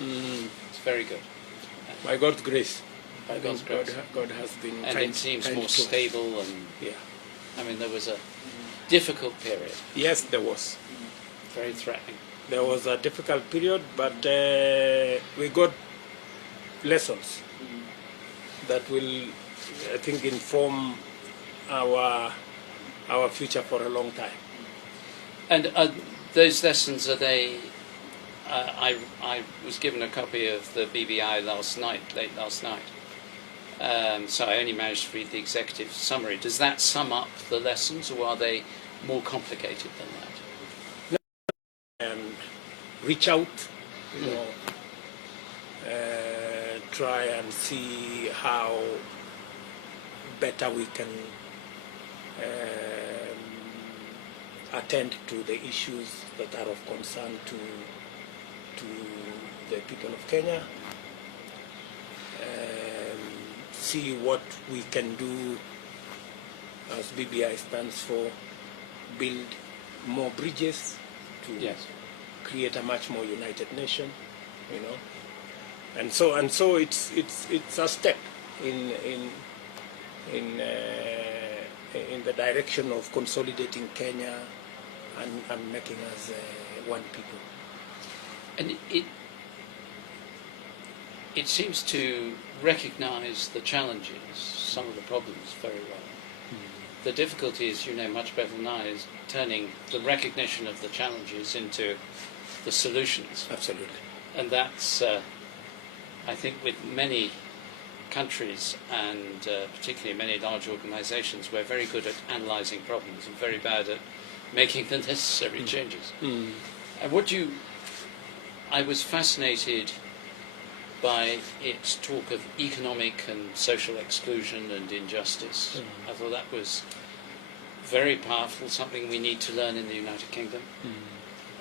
It's very good. By God's grace. By God's grace. God has been and kind, it seems kind more to us. stable, and Yeah. I mean there was a difficult period, Yes, there was. very threatening. There was a difficult period, but we got lessons that will, I think, inform our future for a long time. And those lessons, are they? I was given a copy of the BBI late last night. So I only managed to read the executive summary. Does that sum up the lessons, or are they more complicated than that? And reach out, you know, try and see how better we can attend to the issues that are of concern to the people of Kenya. See what we can do, as BBI stands for, build more bridges to create a much more united nation, you know, and so it's a step in the direction of consolidating Kenya and making us one people. And it seems to recognise the challenges, some of the problems, very well. The difficulty is, you know much better than I, is turning the recognition of the challenges into the solutions. Absolutely. And that's, I think, with many countries and particularly many large organisations, we're very good at analysing problems and very bad at making the necessary changes. And I was fascinated by its talk of economic and social exclusion and injustice. I thought that was very powerful, something we need to learn in the United Kingdom.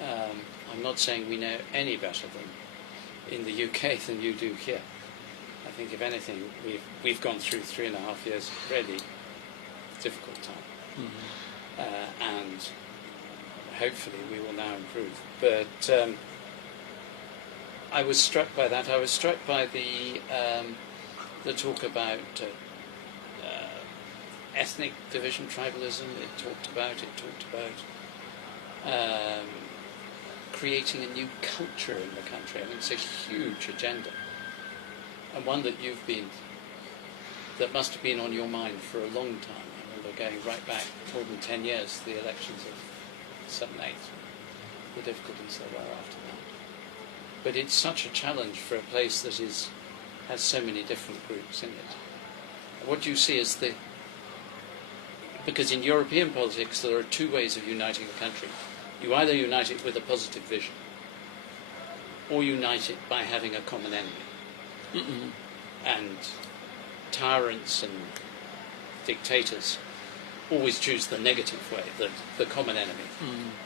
I'm not saying we know any better than in the UK than you do here. I think, if anything, we've gone through 3.5 years of really difficult time, and hopefully we will now improve. But I was struck by that. I was struck by the talk about ethnic division, tribalism. It talked about creating a new culture in the country. I mean, it's a huge agenda, and one that must have been on your mind for a long time. I remember going right back more than 10 years to the elections of 7/8, the difficulties there were after that. But it's such a challenge for a place that has so many different groups in it. What do you see as because in European politics there are two ways of uniting a country. You either unite it with a positive vision, or unite it by having a common enemy. And tyrants and dictators always choose the negative way, the common enemy.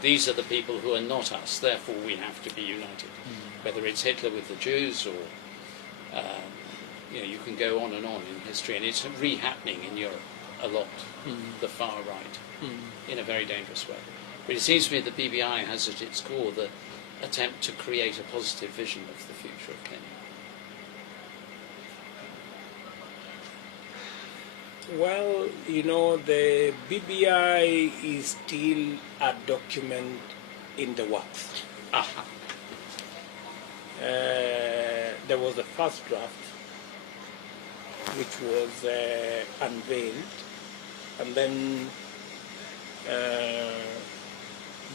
These are the people who are not us, therefore we have to be united. Whether it's Hitler with the Jews, or you can go on and on in history, and it's re-happening in Europe a lot, the far right, in a very dangerous way. But it seems to me that BBI has at its core the attempt to create a positive vision of the future of Kenya. Well, the BBI is still a document in the works. There was a first draft which was unveiled, and then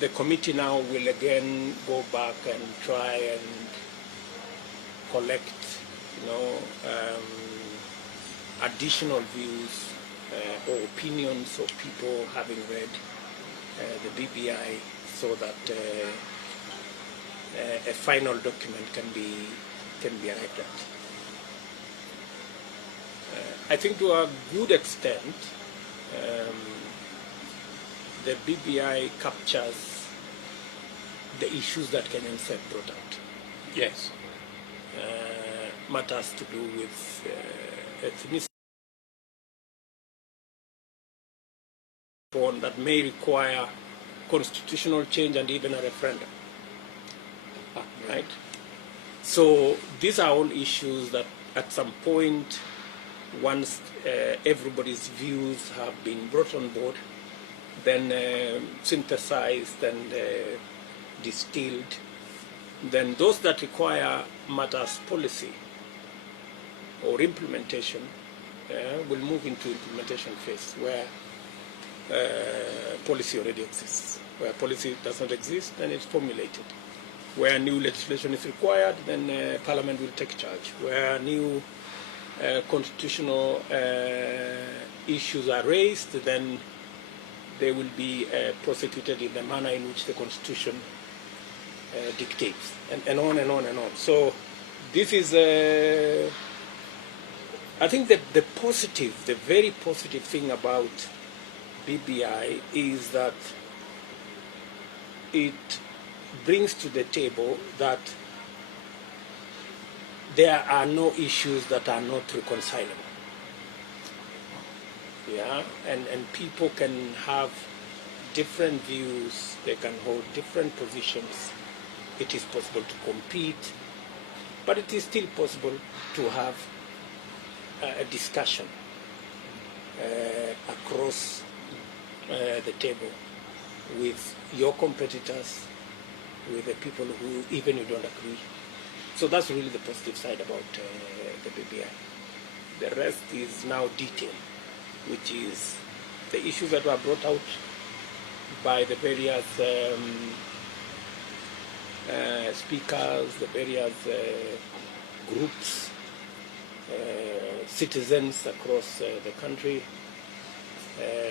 the committee now will again go back and try and collect, additional views or opinions of people having read the BBI, so that a final document can be arrived at. I think to a good extent, the BBI captures the issues that Kenyans have brought out. Yes. Matters to do with ethnicity that may require constitutional change and even a referendum. Right? So these are all issues that at some point, once everybody's views have been brought on board, then synthesized and distilled, then those that require matters policy or implementation will move into implementation phase, where policy already exists. Where policy does not exist, then it's formulated. Where new legislation is required, then Parliament will take charge. Where new constitutional issues are raised, then they will be prosecuted in the manner in which the Constitution dictates, and on and on and on. So this is, I think that the very positive thing about BBI is that it brings to the table that there are no issues that are not reconcilable. Yeah, and people can have different views, they can hold different positions. It is possible to compete, but it is still possible to have a discussion across the table with your competitors, with the people who even you don't agree. So that's really the positive side about the BBI. The rest is now detail, which is the issues that were brought out by the various speakers, the various groups, citizens across the country.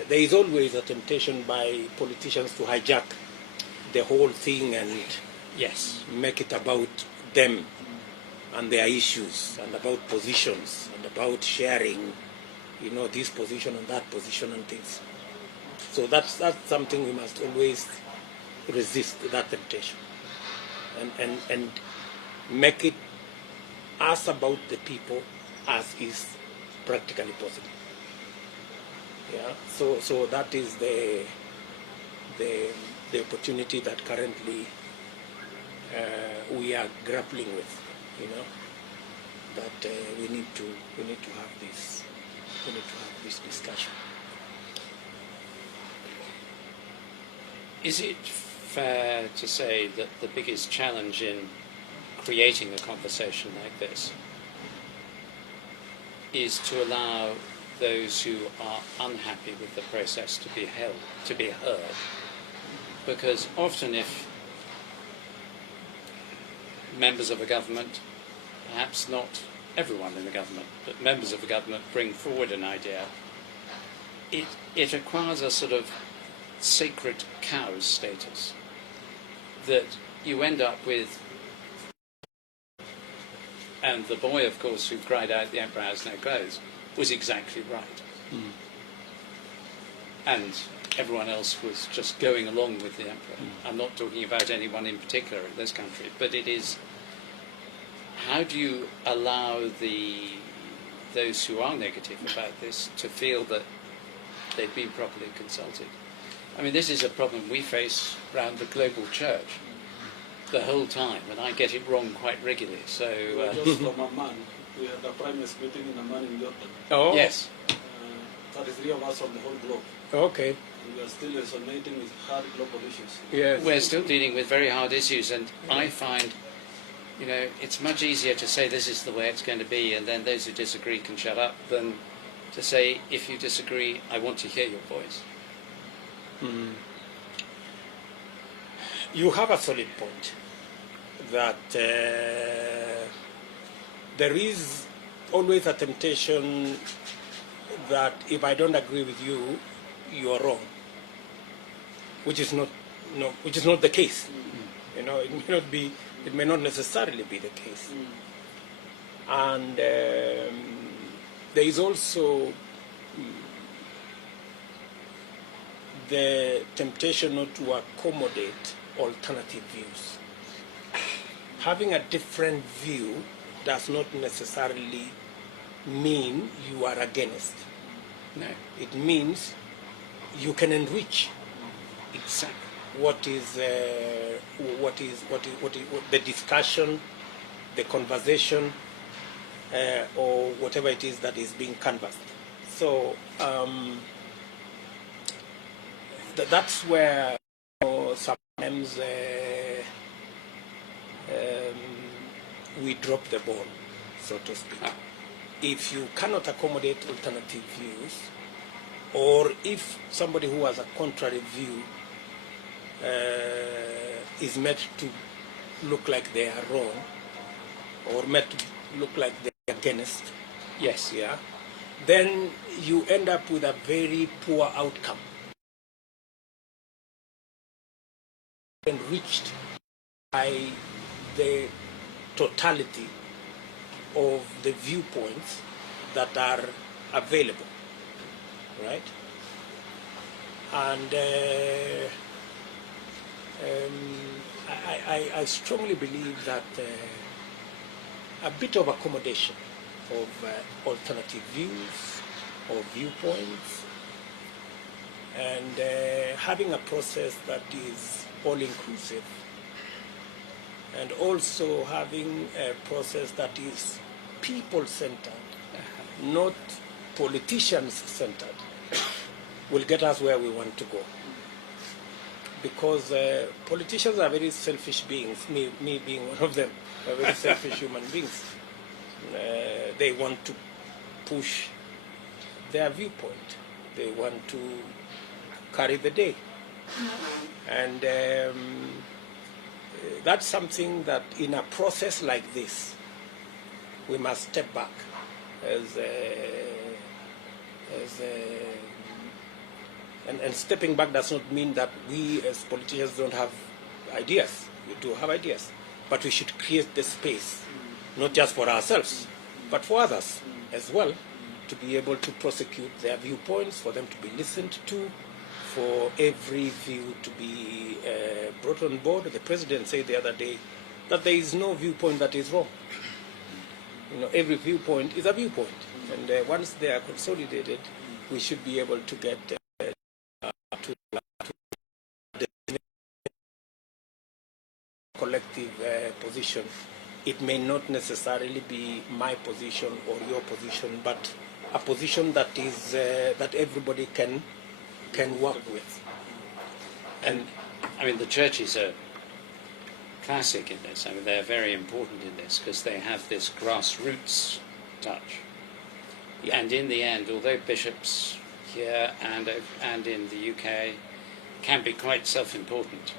There is always a temptation by politicians to hijack the whole thing and make it about them and their issues and about positions and about sharing, you know, this position and that position and things. So that's something we must always resist, that temptation, and make it as about the people as is practically possible. Yeah. So that is the opportunity that currently we are grappling with. You know, that we need to have this discussion. Is it fair to say that the biggest challenge in creating a conversation like this is to allow those who are unhappy with the process to be heard? Because often if members of a government, perhaps not everyone in the government, but members of the government bring forward an idea, it acquires a sort of sacred cow status that you end up with. And the boy, of course, who cried out, "The emperor has no clothes," was exactly right. Mm. And everyone else was just going along with the emperor. Mm. I'm not talking about anyone in particular in this country, but it is, how do you allow those who are negative about this to feel that they've been properly consulted? I mean, this is a problem we face around the global church the whole time, and I get it wrong quite regularly. So just from Amman, we had a Prime Minister meeting in Amman in Jordan. Oh. Yes. 33 of us from the whole globe. Okay. And we are still resonating with hard global issues. Yes. We're still dealing with very hard issues, and I find, you know, it's much easier to say this is the way it's going to be, and then those who disagree can shut up, than to say, if you disagree, I want to hear your voice. Mm. You have a solid point that there is always a temptation that if I don't agree with you, you are wrong, which is not the case. Mm-hmm. You know, it may not necessarily be the case. Mm. And there is also the temptation not to accommodate alternative views. Having a different view does not necessarily mean you are against. No. It means you can enrich exactly what is the discussion the conversation or whatever it is that is being canvassed. So that's where sometimes we drop the ball, so to speak. If you cannot accommodate alternative views, or if somebody who has a contrary view is made to look like they are wrong, or made to look like they're against, yes, yeah, then you end up with a very poor outcome. Enriched by the totality of the viewpoints that are available, right? And I strongly believe that a bit of accommodation of alternative views or viewpoints, and having a process that is all-inclusive, and also having a process that is people-centered, not politicians-centered, will get us where we want to go. Because politicians are very selfish beings, me being one of them, are very selfish human beings. They want to push their viewpoint. They want to carry the day. And that's something that in a process like this, we must step back and stepping back does not mean that we as politicians don't have ideas. We do have ideas, but we should create the space, not just for ourselves, but for others as well, to be able to prosecute their viewpoints, for them to be listened to, for every view to be brought on board. The president said the other day that there is no viewpoint that is wrong. You know, every viewpoint is a viewpoint, and once they are consolidated, we should be able to get to the collective position. It may not necessarily be my position or your position, but a position that is that everybody can work with. And I mean, the churches are classic in this. I mean, they're very important in this because they have this grassroots touch. Yeah. And in the end, although bishops here and in the UK can be quite self-important,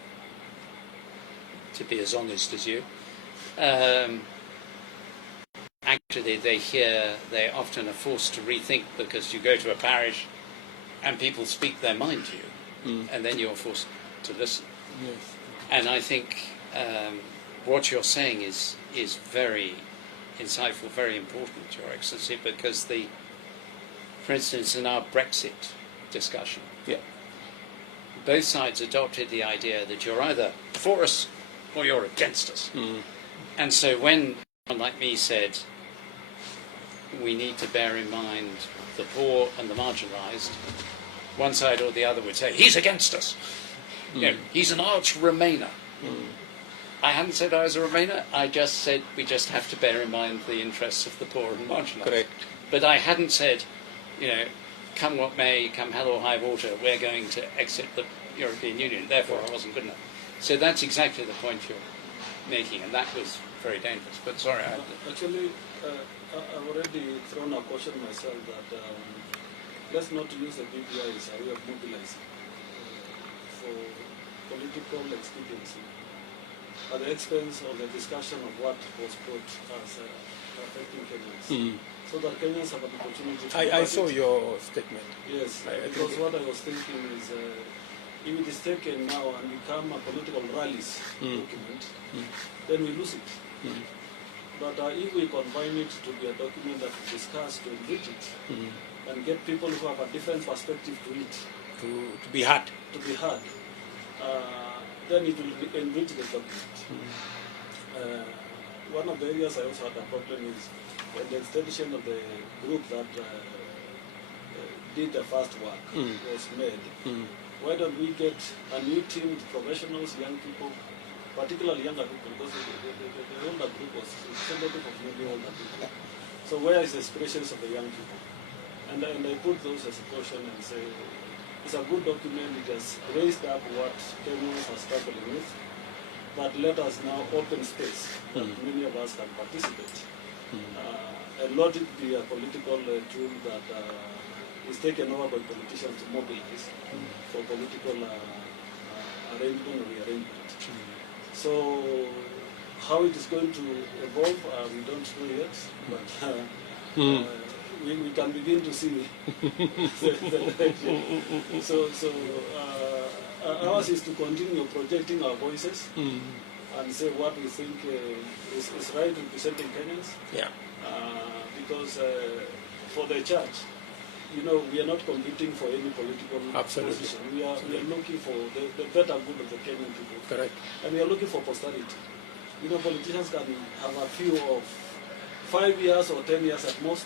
to be as honest as you, actually they often are forced to rethink, because you go to a parish and people speak their mind to you, and then you're forced to listen. Yes. And I think what you're saying is very insightful, very important, Your Excellency, because for instance, in our Brexit discussion, yeah, both sides adopted the idea that you're either for us or you're against us. And so when someone like me said, we need to bear in mind the poor and the marginalised, one side or the other would say, he's against us. You know, he's an arch Remainer. I hadn't said I was a Remainer, I just said we just have to bear in mind the interests of the poor and marginalised. Correct. But I hadn't said, you know, come what may, come hell or high water, we're going to exit the European Union, therefore I wasn't good enough. So that's exactly the point you're making, and that was very dangerous. But sorry, actually, I've already thrown a caution myself that let's not use the BBI as a way of mobilizing for political expediency at the expense of the discussion of what was put as affecting Kenyans. So that Kenyans have an opportunity to I saw your statement. Yes, because what I was thinking is if it is taken now and become a political rallies document, then we lose it. But if we combine it to be a document that we discuss, to enrich it, and get people who have a different perspective to it, to be heard, then it will enrich the document. One of the areas I also had a problem is when the extension of the group that did the first work was made. Why don't we get a new team of professionals, young people, particularly younger people, because the older group was representative of many older people. So where is the aspirations of the young people? And I put those as a question and say, it's a good document, it has raised up what Kenyans are struggling with, but let us now open space that many of us can participate. And not it be a political tool that is taken over by politicians to mobilize for political arrangement or rearrangement. So how it is going to evolve, we don't know yet, but we can begin to see the direction. So ours is to continue projecting our voices and say what we think is right representing Kenyans. Yeah. Because for the church, you know, we are not competing for any political position. We are looking for the better good of the Kenyan people. Correct. And we are looking for posterity. You know, politicians can have a few of 5 years or 10 years at most,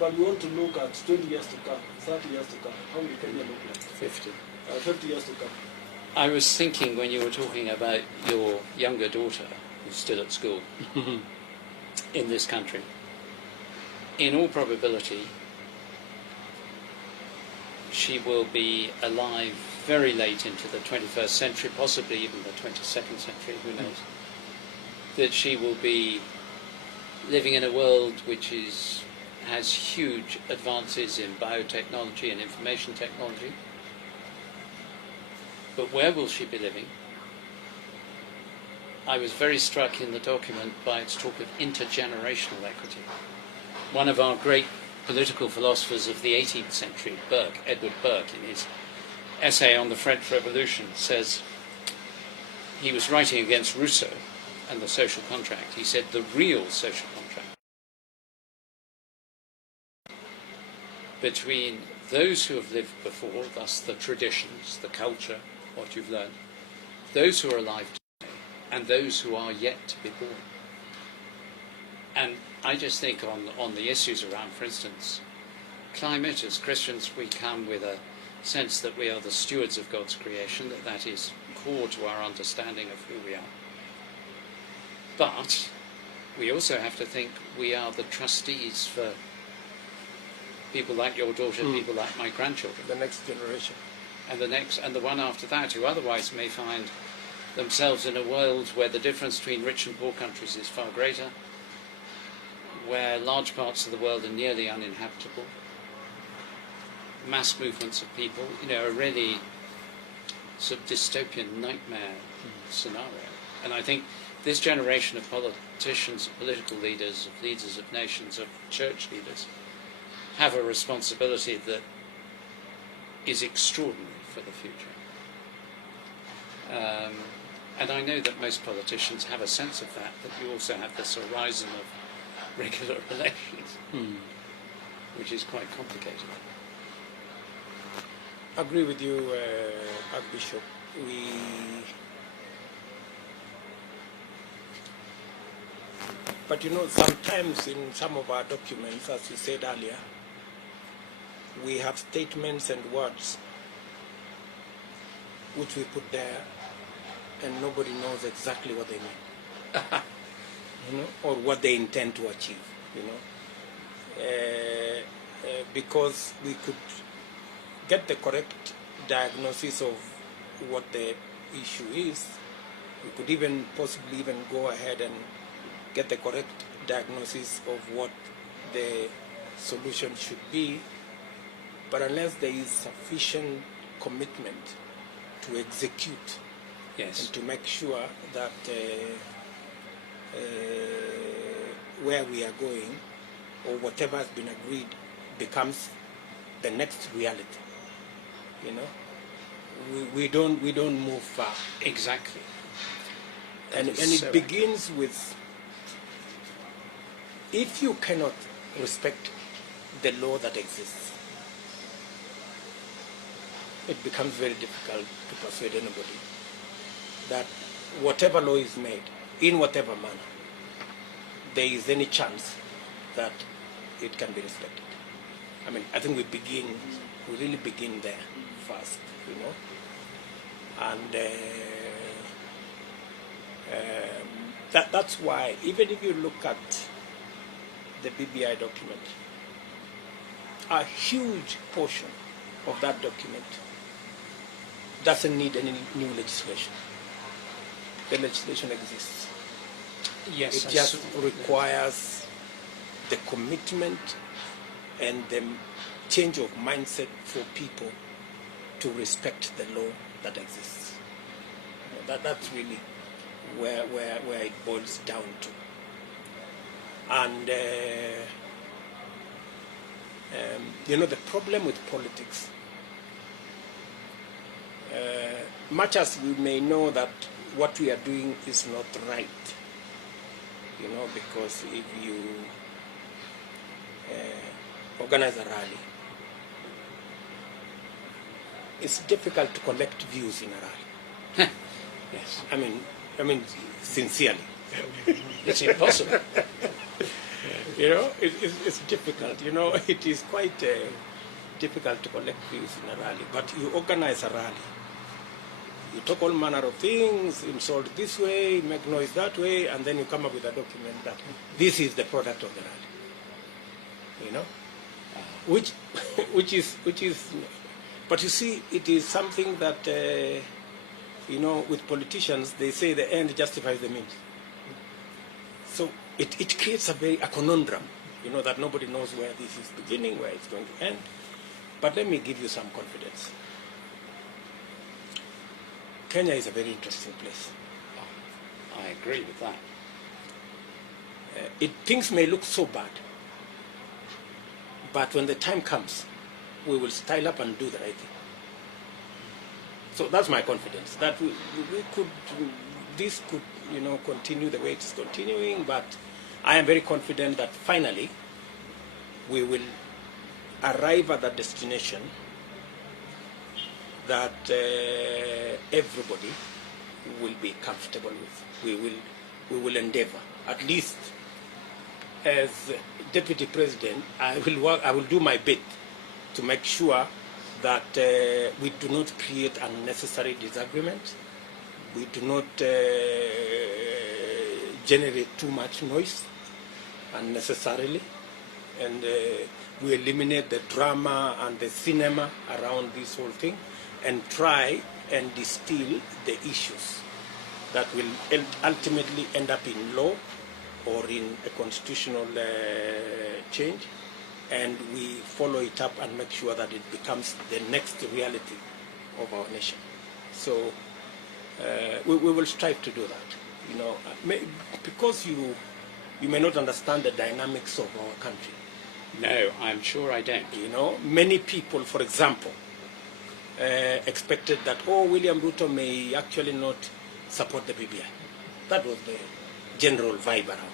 but we want to look at 20 years to come, 30 years to come. How will Kenya look like? 50. 50 years to come. I was thinking when you were talking about your younger daughter, who's still at school, in this country, in all probability, she will be alive very late into the 21st century, possibly even the 22nd century, who knows, that she will be living in a world which has huge advances in biotechnology and information technology. But where will she be living? I was very struck in the document by its talk of intergenerational equity. One of our great political philosophers of the 18th century, Edward Burke, in his essay on the French Revolution, says, he was writing against Rousseau and the social contract. He said the real social contract between those who have lived before, thus the traditions, the culture, what you've learned, those who are alive today, and those who are yet to be born. And I just think on the issues around, for instance, climate, as Christians we come with a sense that we are the stewards of God's creation, that is core to our understanding of who we are. But we also have to think we are the trustees for people like your daughter, people like my grandchildren. The next generation. And the one after that, who otherwise may find themselves in a world where the difference between rich and poor countries is far greater, where large parts of the world are nearly uninhabitable, mass movements of people, a really sort of dystopian nightmare scenario. And I think this generation of politicians, of political leaders, of leaders of nations, of church leaders, have a responsibility that is extraordinary for the future. And I know that most politicians have a sense of that, but you also have this horizon of regular elections, which is quite complicated. I agree with you, Archbishop. But sometimes in some of our documents, as you said earlier, we have statements and words which we put there and nobody knows exactly what they mean, or what they intend to achieve, because we could get the correct diagnosis of what the issue is. We could even possibly go ahead and get the correct diagnosis of what the solution should be, but unless there is sufficient commitment to execute and to make sure that where we are going or whatever has been agreed becomes the next reality, we don't move far. Exactly. And it begins with, if you cannot respect the law that exists, it becomes very difficult to persuade anybody that whatever law is made, in whatever manner, there is any chance that it can be respected. I think we really begin there first, and That's why, even if you look at the BBI document, a huge portion of that document doesn't need any new legislation. The legislation exists. Yes, it just requires the commitment and the change of mindset for people to respect the law that exists. That's really where it boils down to. And the problem with politics, much as we may know that what we are doing is not right, because if you organize a rally, it's difficult to collect views in a rally. Yes. I mean, sincerely. It's impossible. It's difficult. It is quite difficult to collect views in a rally. But you organize a rally. You talk all manner of things, insult this way, make noise that way, and then you come up with a document that this is the product of the rally. Which is. But you see, it is something that with politicians, they say the end justifies the means. So it creates a conundrum, that nobody knows where this is beginning, where it's going to end. But let me give you some confidence. Kenya is a very interesting place. I agree with that. Things may look so bad, but when the time comes, we will style up and do the right thing. So that's my confidence that this could continue the way it's continuing. But I am very confident that finally we will arrive at that destination that everybody will be comfortable with. We will endeavor, at least as Deputy President, I will do my bit to make sure that we do not create unnecessary disagreement. We do not generate too much noise unnecessarily, and we eliminate the drama and the cinema around this whole thing, and try and distill the issues that will ultimately end up in law or in a constitutional change, and we follow it up and make sure that it becomes the next reality of our nation. So we will strive to do that. Because you may not understand the dynamics of our country. No, I'm sure I don't. Many people, for example, expected that, William Ruto may actually not support the BBI. That was the general vibe around.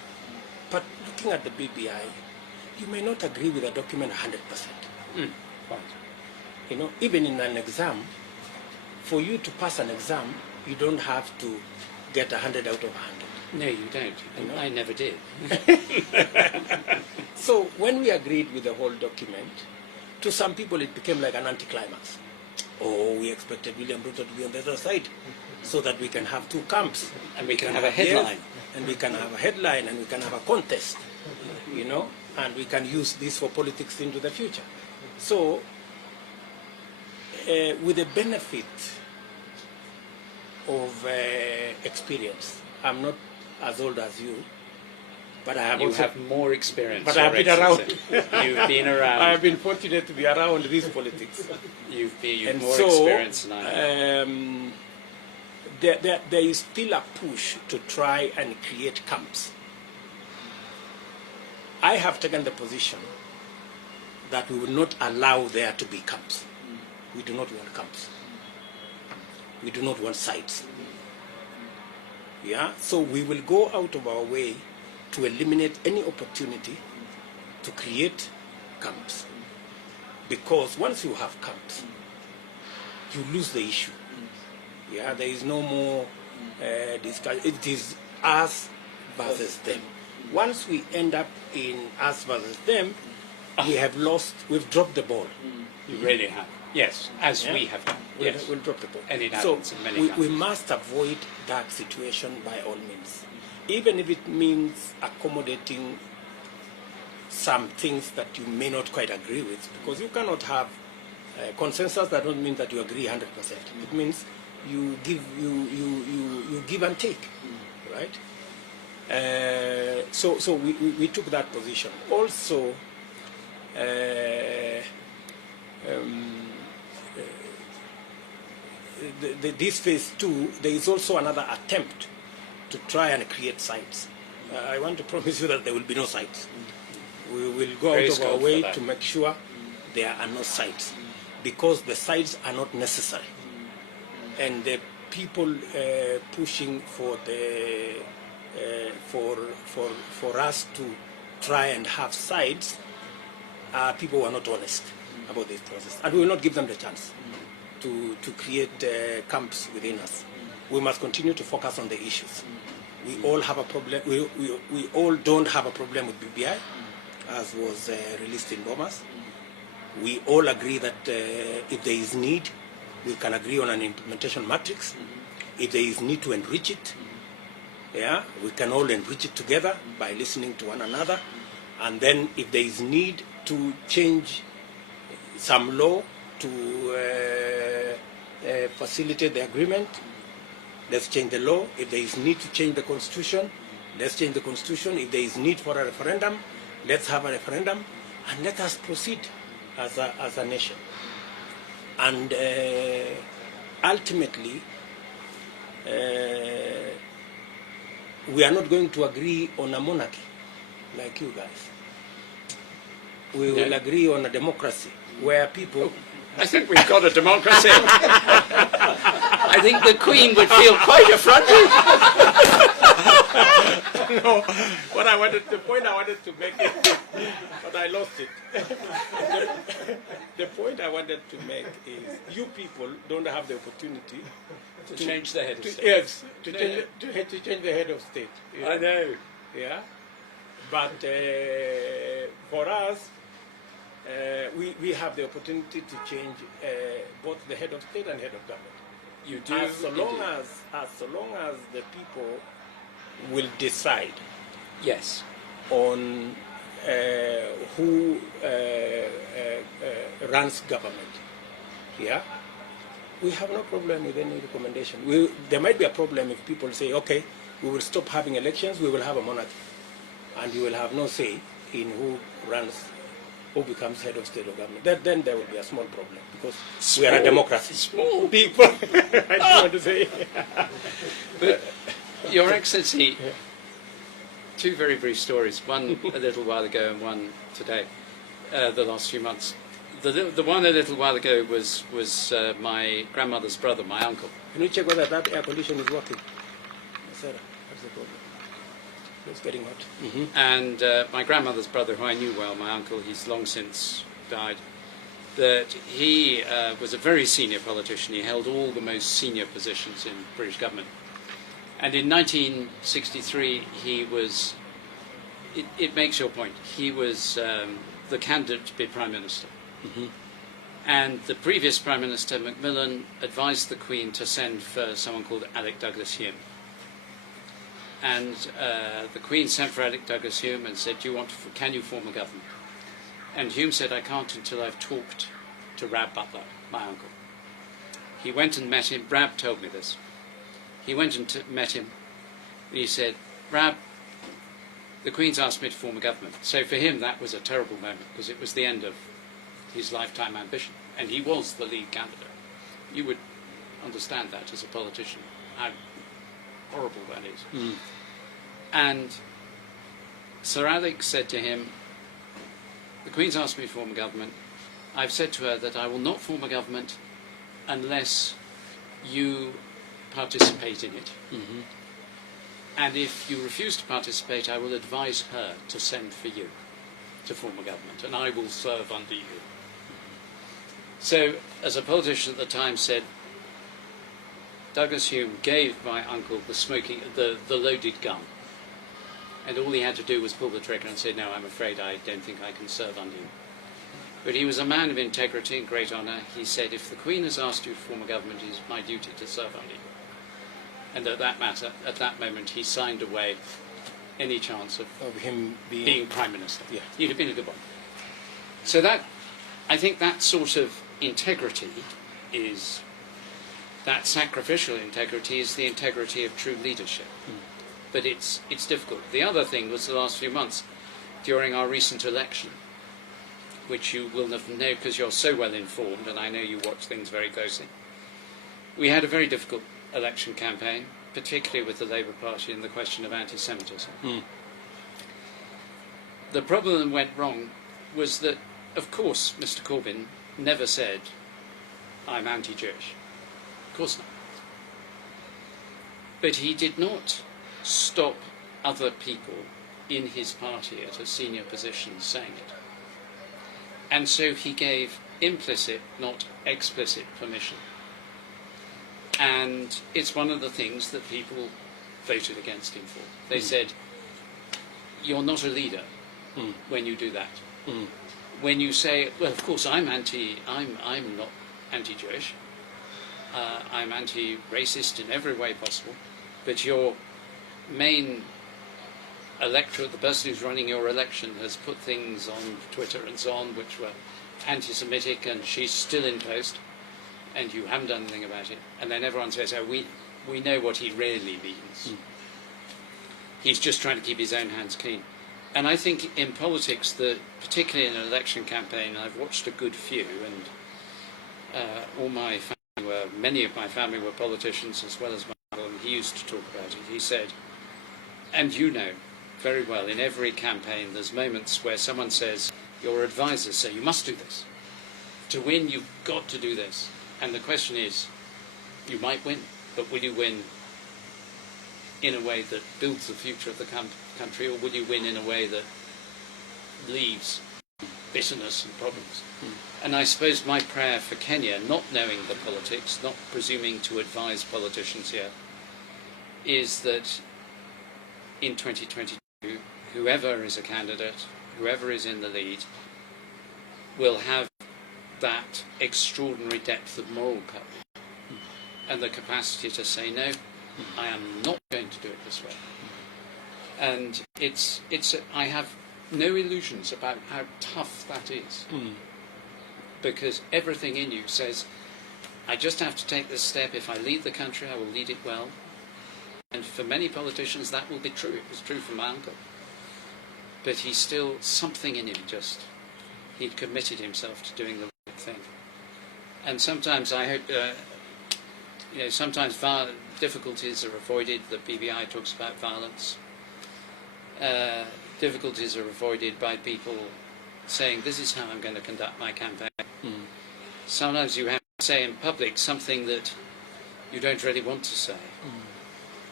But looking at the BBI, you may not agree with the document 100%. Right. Even in an exam, for you to pass an exam, you don't have to get 100 out of 100. No, you don't. And I never did. So when we agreed with the whole document, to some people it became like an anticlimax. We expected William Ruto to be on the other side so that we can have two camps. And we can have a headline. Yes, and we can have a headline, and we can have a contest, and we can use this for politics into the future. So, with the benefit of experience, I'm not as old as you, but I have have more experience. But I have been around. You've been around. I have been fortunate to be around this politics. You've more experience than I have. There is still a push to try and create camps. I have taken the position that we will not allow there to be camps. We do not want camps. We do not want sides. So we will go out of our way to eliminate any opportunity to create camps. Because once you have camps, you lose the issue. There is no more discussion. It is us versus them. Once we end up in us versus them, we've dropped the ball. You really have. Yes, as we have done. Yes. We'll drop the ball. And it So happens in many we countries. must avoid that situation by all means, even if it means accommodating some things that you may not quite agree with, because you cannot have consensus. That don't mean that you agree 100%. It means you give and take, right? So we took that position. Also, this phase 2, there is also another attempt to try and create sites. I want to promise you that there will be no sites. We will go out of our way to make sure there are no sites, because the sites are not necessary. And the people pushing for the for us to try and have sites are people who are not honest about this process, and we will not give them the chance to create camps within us. We must continue to focus on the issues. We all have a problem. We all don't have a problem with BBI, as was released in Bomas. We all agree that if there is need, we can agree on an implementation matrix. If there is need to enrich it, we can all enrich it together by listening to one another. And then if there is need to change some law to facilitate the agreement, let's change the law. If there is need to change the constitution, let's change the constitution. If there is need for a referendum, let's have a referendum, and let us proceed as a nation. And ultimately, we are not going to agree on a monarchy like you guys. We will agree on a democracy where people... I think we've got a democracy. I think the Queen would feel quite affronted. No, the point I wanted to make, but I lost it. The point I wanted to make is you people don't have the opportunity to change the head of state. Yes, to change the head of state. I know. Yeah, but for us, we have the opportunity to change both the head of state and head of government. You do. As long as the people will decide. Yes. On who runs government. Yeah, we have no problem with any recommendation. There might be a problem if people say, okay, we will stop having elections, we will have a monarchy, and you will have no say in who becomes head of state or government. Then there will be a small problem, because we are a democracy. Small people. I just want to say. But, Your Excellency, two very brief stories. One a little while ago and one today. The last few months. The one a little while ago was my grandmother's brother, my uncle. Can you check whether that air condition is working? Sarah, what's the problem? It's getting hot. Mm-hmm. And my grandmother's brother, who I knew well, my uncle, he's long since died, that he was a very senior politician. He held all the most senior positions in British government. And in 1963, he was, it makes your point, he was the candidate to be Prime Minister. Mm-hmm. And the previous Prime Minister, Macmillan, advised the Queen to send for someone called Alec Douglas-Hume. And the Queen sent for Alec Douglas-Hume and said, can you form a government? And Hume said, I can't until I've talked to Rab Butler, my uncle. He went and met him. Rab told me this. He went and met him, and he said, Rab, the Queen's asked me to form a government. So for him, that was a terrible moment, because it was the end of his lifetime ambition. And he was the lead candidate. You would understand that as a politician, how horrible that is. Mm. And Sir Alex said to him, the Queen's asked me to form a government. I've said to her that I will not form a government unless you participate in it. Mm-hmm. And if you refuse to participate, I will advise her to send for you to form a government, and I will serve under you. So, as a politician at the time said, Douglas Hume gave my uncle the loaded gun, and all he had to do was pull the trigger and say, no, I'm afraid I don't think I can serve under you. But he was a man of integrity and great honour. He said, if the Queen has asked you to form a government, it is my duty to serve under you. And at that moment, he signed away any chance of him being Prime Minister. Yeah. He'd have been a good one. So I think that sort of integrity is, that sacrificial integrity is the integrity of true leadership. But it's difficult. The other thing was the last few months, during our recent election, which you will know because you're so well informed, and I know you watch things very closely. We had a very difficult election campaign, particularly with the Labour Party and the question of anti-Semitism. The problem that went wrong was that, of course, Mr. Corbyn never said, I'm anti-Jewish. Of course not. But he did not stop other people in his party at a senior position saying it. And so he gave implicit, not explicit, permission. And it's one of the things that people voted against him for. They said, you're not a leader when you do that. When you say, well, of course, I'm not anti-Jewish. I'm anti-racist in every way possible. But your main electorate, the person who's running your election, has put things on Twitter and so on which were anti-Semitic, and she's still in post, and you haven't done anything about it. And then everyone says, oh, we know what he really means. He's just trying to keep his own hands clean. And I think in politics, particularly in an election campaign, I've watched a good few, and many of my family were politicians as well as my uncle, and he used to talk about it. He said, and you know very well, in every campaign there's moments where someone says, your advisors say, you must do this. To win, you've got to do this. And the question is, you might win, but will you win in a way that builds the future of the country, or will you win in a way that leaves bitterness and problems? And I suppose my prayer for Kenya, not knowing the politics, not presuming to advise politicians here, is that in 2022, whoever is a candidate, whoever is in the lead, will have that extraordinary depth of moral courage and the capacity to say, no, I am not going to do it this way. And I have no illusions about how tough that is. Because everything in you says, I just have to take this step. If I lead the country, I will lead it well. And for many politicians, that will be true. It was true for my uncle. But he's still, something in him he'd committed himself to doing the right thing. And sometimes I hope, sometimes difficulties are avoided. The BBI talks about violence. Difficulties are avoided by people saying, this is how I'm going to conduct my campaign. Sometimes you have to say in public something that you don't really want to say.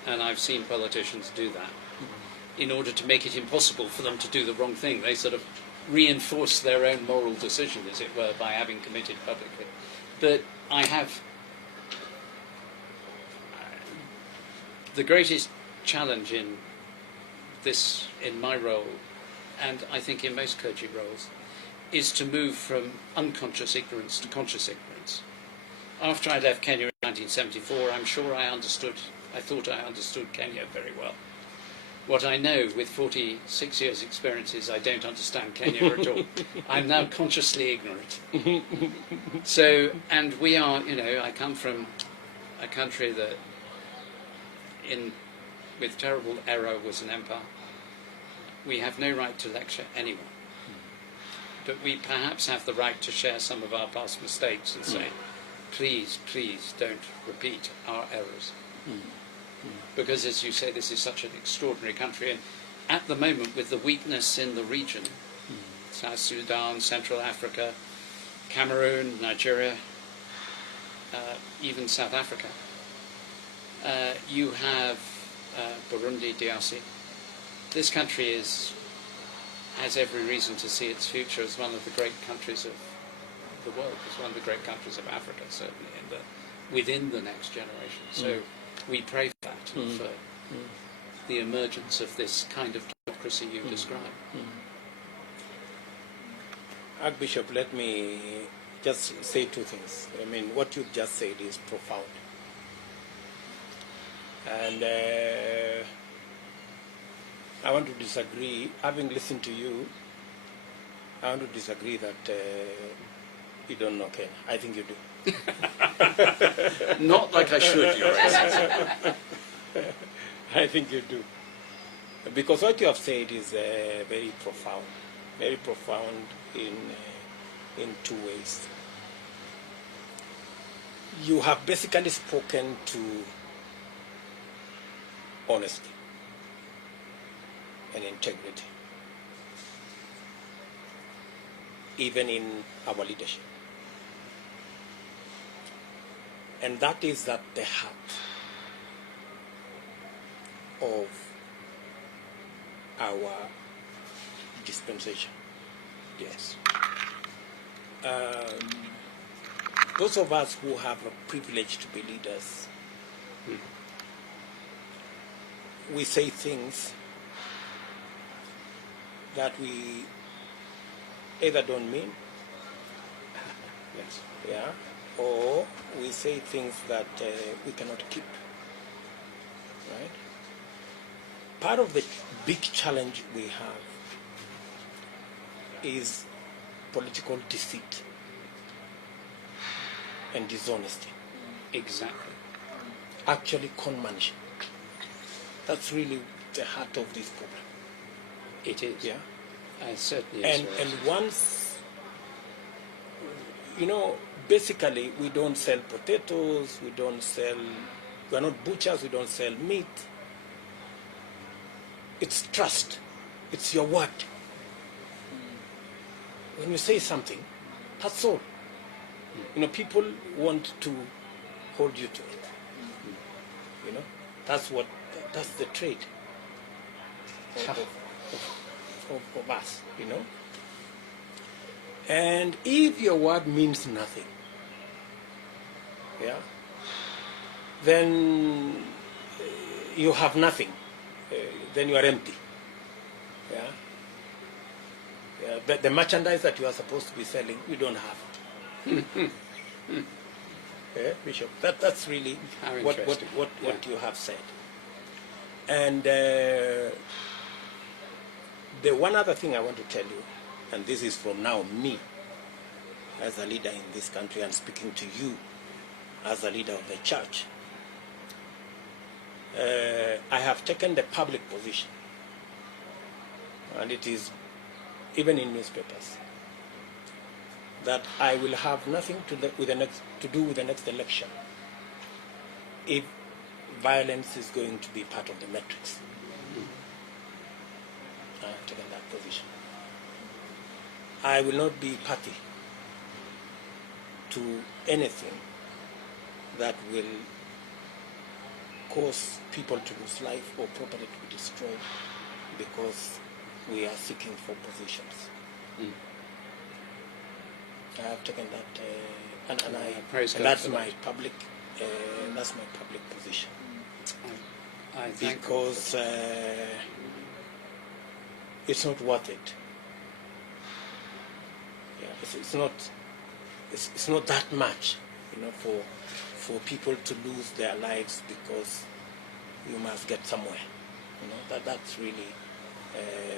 And I've seen politicians do that. In order to make it impossible for them to do the wrong thing, they sort of reinforce their own moral decision, as it were, by having committed publicly. But I have the greatest challenge in my role, and I think in most clergy roles, is to move from unconscious ignorance to conscious ignorance. After I left Kenya in 1974, I'm sure I thought I understood Kenya very well. What I know with 46 years' experience is I don't understand Kenya at all. I'm now consciously ignorant. So, and we are, I come from a country that, with terrible error, was an empire. We have no right to lecture anyone. But we perhaps have the right to share some of our past mistakes and say, please, please don't repeat our errors. Because, as you say, this is such an extraordinary country, and at the moment, with the weakness in the region, South Sudan, Central Africa, Cameroon, Nigeria, even South Africa, you have Burundi, DRC. This country has every reason to see its future as one of the great countries of the world, as one of the great countries of Africa, certainly, within the next generation. So we pray for that and for the emergence of this kind of democracy you describe. Archbishop, let me just say two things. I mean, what you've just said is profound. And I want to disagree. Having listened to you, I want to disagree that you don't know Kenya. I think you do. Not like I should, Your Excellency. I think you do. Because what you have said is very profound in two ways. You have basically spoken to honesty and integrity, even in our leadership. And that is at the heart of our dispensation. Yes. Those of us who have a privilege to be leaders, we say things that we either don't mean, Yes. yeah, or we say things that we cannot keep, right? Part of the big challenge we have is political deceit and dishonesty. Exactly. Actually, conmanship. That's really the heart of this problem. It is. Yeah. It certainly is. And once, you know, basically we don't sell potatoes, we're not butchers, we don't sell meat. It's trust. It's your word. When you say something, that's all. You know, people want to hold you to it. You know, that's the trait of us, you know. And if your word means nothing, yeah, then you have nothing. Then you are empty. Yeah. Yeah. The merchandise that you are supposed to be selling, you don't have. Yeah, Bishop. That's really what you have said. And the one other thing I want to tell you, and this is from now me, as a leader in this country, and speaking to you as a leader of the church, I have taken the public position, and it is even in newspapers, that I will have nothing to do with the next election if violence is going to be part of the metrics. I have taken that position. I will not be party to anything that will cause people to lose life or property to be destroyed because we are seeking for positions. I have taken that, and that's my public position. I thank because it's not worth it. Yeah, it's not that much, you know, for people to lose their lives because you must get somewhere. You know, that's really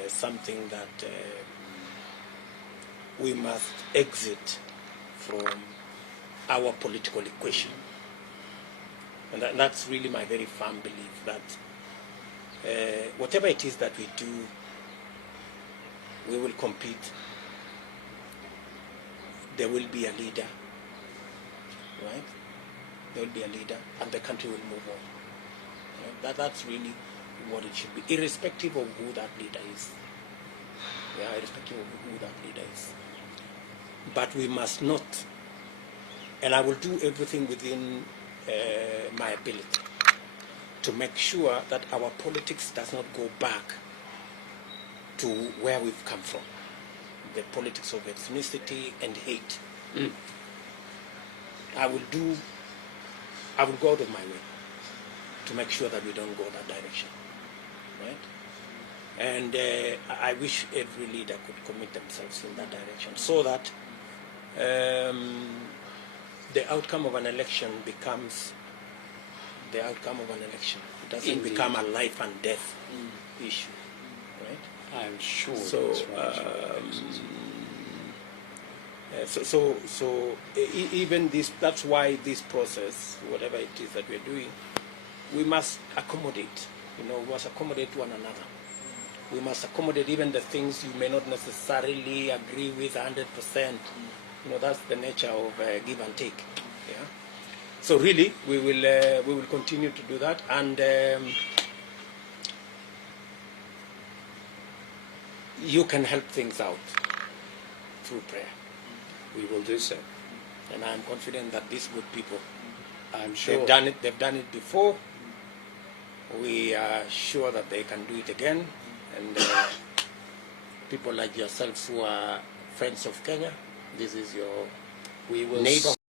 something that we must exit from our political equation. And that's really my very firm belief that whatever it is that we do, we will compete. There will be a leader, right? There will be a leader, and the country will move on. Right? That's really what it should be, irrespective of who that leader is. Yeah, irrespective of who that leader is. But we must not, and I will do everything within my ability to make sure that our politics does not go back to where we've come from, the politics of ethnicity and hate. I will go out of my way to make sure that we don't go that direction, right? And I wish every leader could commit themselves in that direction, so that the outcome of an election becomes the outcome of an election. It doesn't Indeed. become a life and death issue, right? I'm sure So, that's right. Even this, that's why this process, whatever it is that we're doing, we must accommodate. We must accommodate one another. We must accommodate even the things you may not necessarily agree with 100%. That's the nature of give and take. Yeah. So really, we will continue to do that, and you can help things out through prayer. We will do so. And I'm confident that these good people, I'm sure. They've done it before. We are sure that they can do it again. And people like yourselves who are friends of Kenya, this is your we will neighborhood.